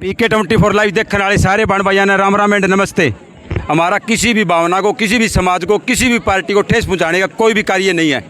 PK 24 live देखने वाले सारे बहन भाइयों ने राम राम एंड नमस्ते। हमारा किसी भी भावना को, किसी भी समाज को, किसी भी पार्टी को ठेस पहुंचाने का कोई भी कार्य नहीं है।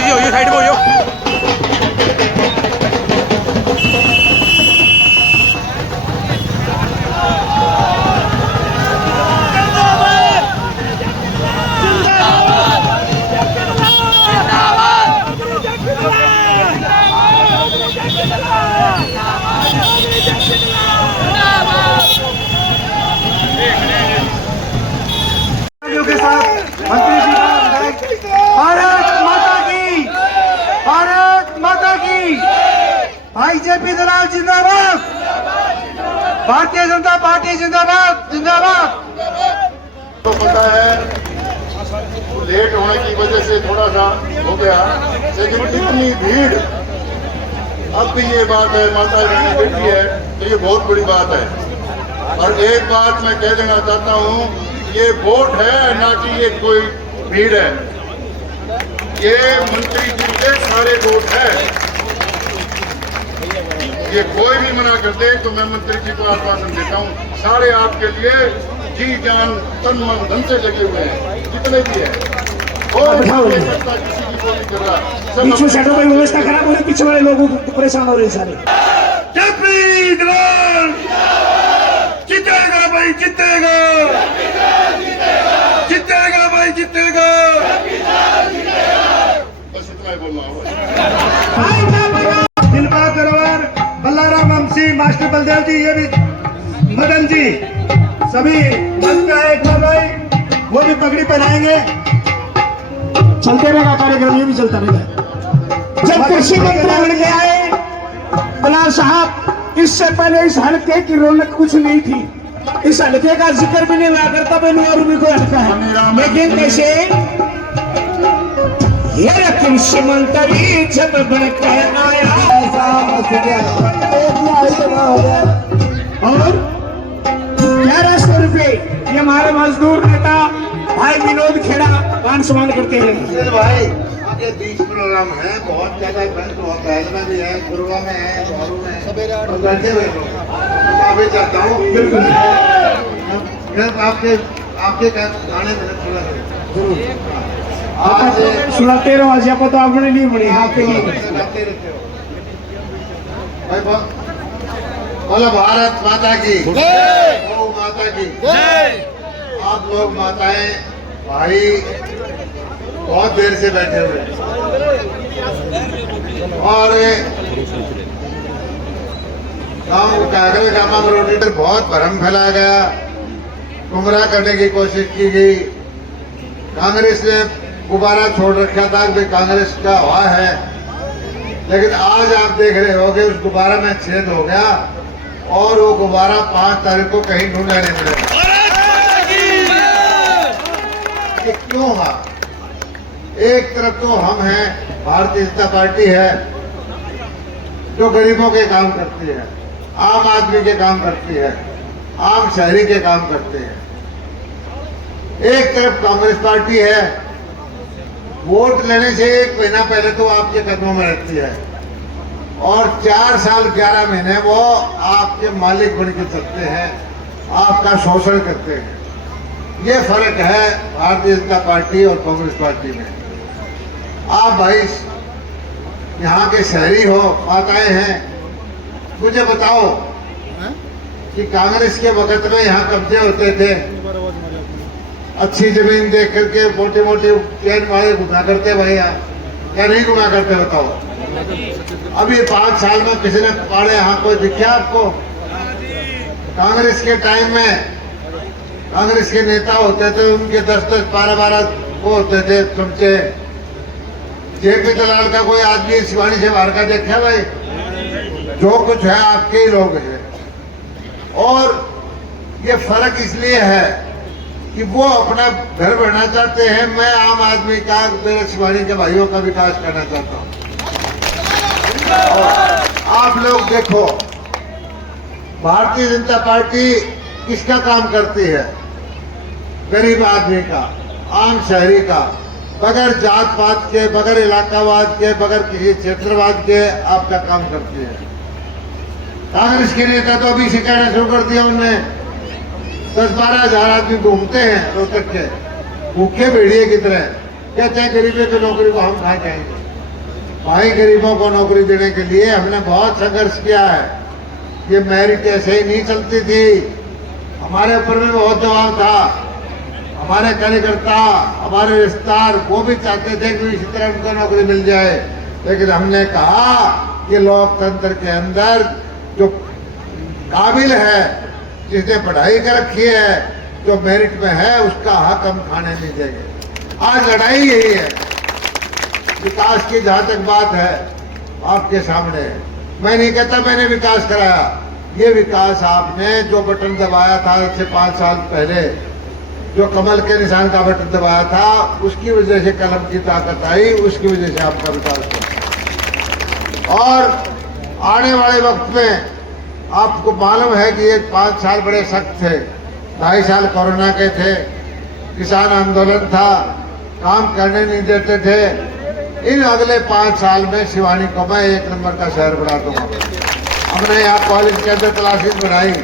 ये साइड में हो जाओ। के साथ मंत्री जी का भारत माता की भाई जेपी दलाल जिंदाबाद, भारतीय जनता पार्टी जिंदाबाद जिंदाबाद। तो पता है लेट होने की वजह से थोड़ा सा हो गया, लेकिन इतनी भीड़, अब भी ये बात है माता जी की बेटी है तो ये बहुत बड़ी बात है। और एक बात मैं कह देना चाहता हूँ, ये वोट है ना कि ये कोई भीड़ है, ये मंत्री जी के सारे वोट है। ये कोई भी मना कर दे तो मैं मंत्री जी को आश्वासन देता हूँ, सारे आपके लिए जी जान तन मन धन से लगे हुए हैं, जितने भी है। और किसी की कोई कर रहा, बीच में सेटों की व्यवस्था खराब हो रही, पीछे वाले लोगों को परेशान हो रहे हैं सारे। जेपी दलाल जीतेगा भाई, जीतेगा जीतेगा भाई, जीतेगा। बस इतना ही बोलना होगा। दिलबाग ग्रोवर, बल्लाराम वंशी, मास्टर बलदेव जी, ये भी मदन जी, सभी मंच पे एक बार भाई वो भी पगड़ी पहनाएंगे। चलते रहेगा कार्यक्रम, ये भी चलता रहेगा। जब कृषि मंत्री बन के आए बलाल साहब, इससे पहले इस हल्के की रौनक कुछ नहीं थी, इस हल्के का जिक्र भी नहीं हुआ करता, और भी कोई हल्का है। लेकिन कैसे ये कृषि मंत्री जब बनकर आया और 1100 रुपए ये हमारे मजदूर नेता भाई विनोद खेड़ा मान सम्मान करते हैं। भाई आगे 20 प्रोग्राम है, बहुत ज्यादा इवेंट होता है, इसमें भी है, गुरुआ में है, शहरों में है, बैठे हुए लोग। मैं भी चाहता हूँ बिल्कुल आपके गाने में थोड़ा जरूर आज सुनाते रहो, आज आपको तो आपने नहीं बनी आपके गाते रहते हो भाई। बोलो भारत माता की जय, गौ माता की जय। आप लोग माताएं भाई बहुत देर से बैठे हुए और गांव कागल गामा में रोटी पर बहुत भ्रम फैलाया गया, गुमराह करने की कोशिश की गई। कांग्रेस ने गुब्बारा छोड़ रखा था कि कांग्रेस का हवा है, लेकिन आज आप देख रहे हो कि उस गुब्बारा में छेद हो गया और वो गुब्बारा 5 तारीख को कहीं ढूंढने नहीं मिलेगा। ये क्यों हुआ? एक तरफ तो हम हैं, भारतीय जनता पार्टी है जो गरीबों के काम करती है, आम आदमी के काम करती है, आम शहरी के काम करते हैं। एक तरफ कांग्रेस पार्टी है, वोट लेने से 1 महीना पहले तो आपके कदमों में रहती है और 4 साल 11 महीने वो आपके मालिक बन के चलते हैं, आपका शोषण करते हैं। ये फर्क है भारतीय जनता पार्टी और कांग्रेस पार्टी में। आप भाई यहाँ के शहरी हो, माताएं हैं, मुझे बताओ कि कांग्रेस के वक्त में यहाँ कब्जे होते थे, अच्छी जमीन देख करके मोटे मोटे चैन वाले घुमा करते भैया, क्या नहीं घुमा करते बताओ। अभी 5 साल में किसी ने पाड़े यहाँ कोई दिखे आपको? कांग्रेस के टाइम में कांग्रेस के नेता होते थे, उनके 10-10, 12-12 वो होते थे चमचे। जेपी दलाल का कोई आदमी शिवानी से बाहर का देखा भाई? जो कुछ है आपके ही लोग हैं। और ये फर्क इसलिए है कि वो अपना घर बढ़ना चाहते हैं, मैं आम आदमी का, मेरे शिवानी के भाइयों का विकास करना चाहता हूँ। आप लोग देखो, भारतीय जनता पार्टी किसका काम करती है? गरीब आदमी का, आम शहरी का, बगैर जात पात के, बगैर इलाकावाद के, बगैर किसी क्षेत्रवाद के आपका काम करती है। कांग्रेस के नेता तो अभी से कहना शुरू कर दिया, उनने 10-12 हजार आदमी घूमते हैं रोहतक के, भूखे भेड़िए की तरह, कहते हैं गरीबों की नौकरी को हम खा जाएंगे। भाई गरीबों को नौकरी देने के लिए हमने बहुत संघर्ष किया है। ये मेरिट ऐसे ही नहीं चलती थी, हमारे ऊपर भी बहुत दबाव था। हमारे कार्यकर्ता, हमारे रिश्तेदार वो भी चाहते थे कि इसी तरह उनको नौकरी मिल जाए, लेकिन हमने कहा कि लोकतंत्र के अंदर जो काबिल है, जिसने पढ़ाई कर रखी है, जो मेरिट में है, उसका हक हम खाने नहीं देंगे। आज लड़ाई यही है। विकास की जहां तक बात है आपके सामने, मैं नहीं कहता मैंने विकास कराया, ये विकास आपने जो बटन दबाया था इससे 5 साल पहले, जो कमल के निशान का बटन दबाया था, उसकी वजह से कलम की ताकत आई, उसकी वजह से आपका विकास हुआ। और आने वाले वक्त में आपको मालूम है कि ये 5 साल बड़े सख्त थे, 2.5 साल कोरोना के थे, किसान आंदोलन था, काम करने नहीं देते थे। इन अगले 5 साल में शिवानी को मैं 1 नंबर का शहर बना दूंगा। हमने यहाँ कॉलेज के अंदर क्लासेस बनाई,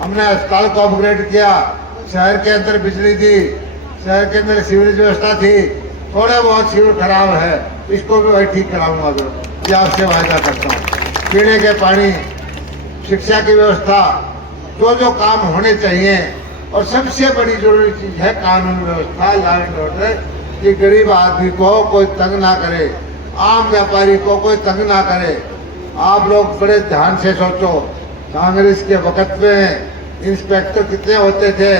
हमने अस्पताल को अपग्रेड किया, शहर के अंदर बिजली दी, शहर के अंदर सीवरेज व्यवस्था थी। थोड़ा बहुत सीवर खराब है, इसको भी वही ठीक कराऊंगा, ये आपसे वायदा करता हूँ। पीने के पानी, शिक्षा की व्यवस्था, जो काम होने चाहिए। और सबसे बड़ी जरूरी चीज है कानून व्यवस्था, लॉ एंड ऑर्डर, कि गरीब आदमी को कोई तंग ना करे, आम व्यापारी को कोई तंग ना करे। आप लोग बड़े ध्यान से सोचो, कांग्रेस के वक्त में इंस्पेक्टर कितने होते थे,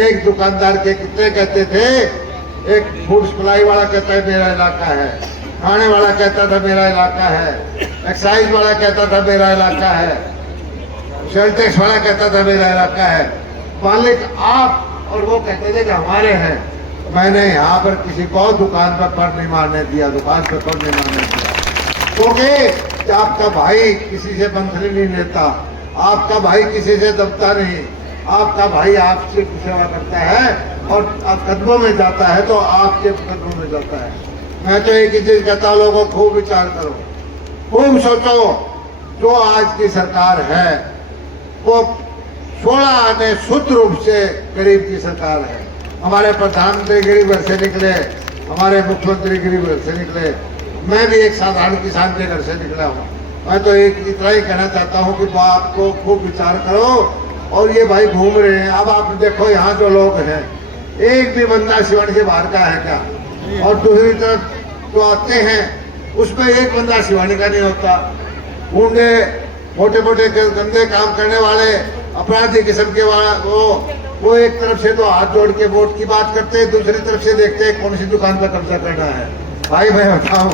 एक दुकानदार के कितने कहते थे? एक फूड सप्लाई वाला कहता है मेरा इलाका है, खाने वाला कहता था मेरा इलाका है, एक्साइज वाला कहता था मेरा इलाका है, सेल टैक्स वाला कहता था मेरा इलाका है, मालिक आप और वो कहते थे कि हमारे हैं। मैंने यहाँ पर किसी को दुकान पर नहीं मारने दिया, दुकान पर पर नहीं मारने दिया, क्योंकि आपका भाई किसी से मंथली नहीं लेता, आपका भाई किसी से दबता नहीं, आपका भाई आपसे सेवा करता है और कदमों में जाता है तो आपके कदमों में जाता है। मैं तो एक ही चीज कहता हूँ, लोगों खूब विचार करो, खूब सोचो। जो आज की सरकार है वो 16 आने शुद्ध रूप से गरीब की सरकार है। हमारे प्रधानमंत्री गरीब घर से निकले, हमारे मुख्यमंत्री गरीब घर से निकले, मैं भी एक साधारण किसान के घर से निकला हूँ। मैं तो एक इतना ही कहना चाहता हूँ कि बात को खूब विचार करो। और ये भाई घूम रहे हैं, अब आप देखो यहाँ जो लोग हैं, एक भी बंदा शिवानी से बाहर का है क्या? और दूसरी तरफ जो आते हैं उसमें एक बंदा शिवानी का नहीं होता। गुंडे, मोटे मोटे गंदे काम करने वाले, अपराधी किस्म के वो एक तरफ से तो हाथ जोड़ के वोट की बात करते हैं, दूसरी तरफ से देखते हैं कौन सी दुकान पर कब्जा करना है। भाई मैं बताऊं,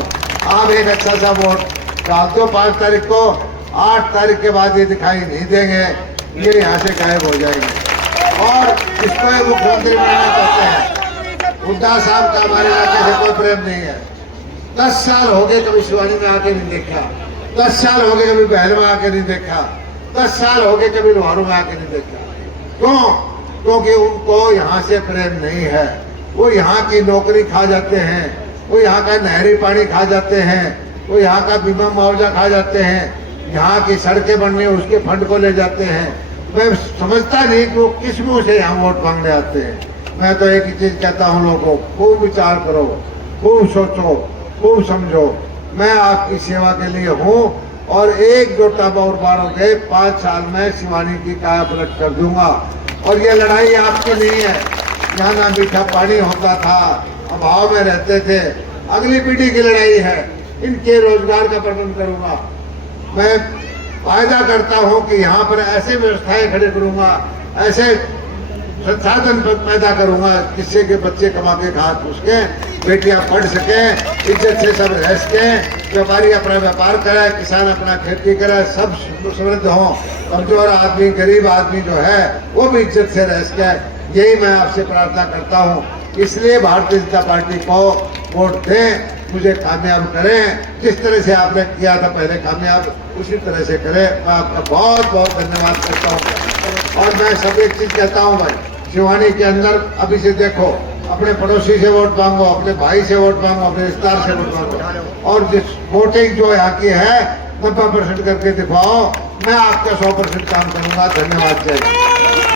आप एक अच्छा सा वोट डाल दो 5 तारीख को, 8 तारीख के बाद ये दिखाई नहीं देंगे, ये यहाँ से गायब हो जाएंगे। और इसको मुख्यमंत्री बनाना चाहते हैं। हुड्डा साहब का हमारे इलाके से कोई प्रेम नहीं है। 10 साल हो गए कभी शिवानी में आके नहीं देखा, 10 साल हो गए कभी बहल में आके नहीं देखा, 10 साल हो गए कभी लोहारू में आके नहीं देखा। क्यों? क्योंकि उनको यहाँ से प्रेम नहीं है। वो यहाँ की नौकरी खा जाते हैं, वो यहाँ का नहरी पानी खा जाते हैं, वो यहाँ का बीमा मुआवजा खा जाते हैं, यहाँ की सड़कें बनने उसके फंड को ले जाते हैं। मैं समझता नहीं कि वो किस मुँह से यहाँ वोट मांगने आते हैं। मैं तो एक ही चीज़ कहता हूँ, लोगों खूब विचार करो, खूब सोचो, खूब समझो। मैं आपकी सेवा के लिए हूँ और एक जो टब और बारोगे 5 साल में शिवानी की काया पलट कर दूंगा। और ये लड़ाई आपकी नहीं है। यहाँ ना मीठा पानी होता था, अभाव में रहते थे, अगली पीढ़ी की लड़ाई है। इनके रोजगार का प्रबंध करूंगा। मैं वायदा करता हूँ कि यहाँ पर ऐसे व्यवस्थाएं खड़े करूंगा, ऐसे संसाधन पैदा करूंगा जिससे कि बच्चे कमा के खा उसके, बेटियां पढ़ सकें, इज्जत से सब रह सकें, व्यापारी अपना व्यापार करे, किसान अपना खेती करे, सब समृद्ध हों। कमजोर आदमी, गरीब आदमी जो है वो भी इज्जत से रह सके। यही मैं आपसे प्रार्थना करता हूँ। इसलिए भारतीय जनता पार्टी को वोट दें, मुझे कामयाब करें। जिस तरह से आपने किया था पहले कामयाब, उसी तरह से करें। मैं आपका बहुत बहुत धन्यवाद करता हूँ। और मैं सब एक चीज़ कहता हूँ भाई, शिवानी के अंदर अभी से देखो, अपने पड़ोसी से वोट मांगो, अपने भाई से वोट मांगो, अपने रिश्तेदार से वोट मांगो। और जिस वोटिंग जो यहाँ की है 90% करके दिखाओ। मैं आपका 100% काम करूँगा। धन्यवाद। जय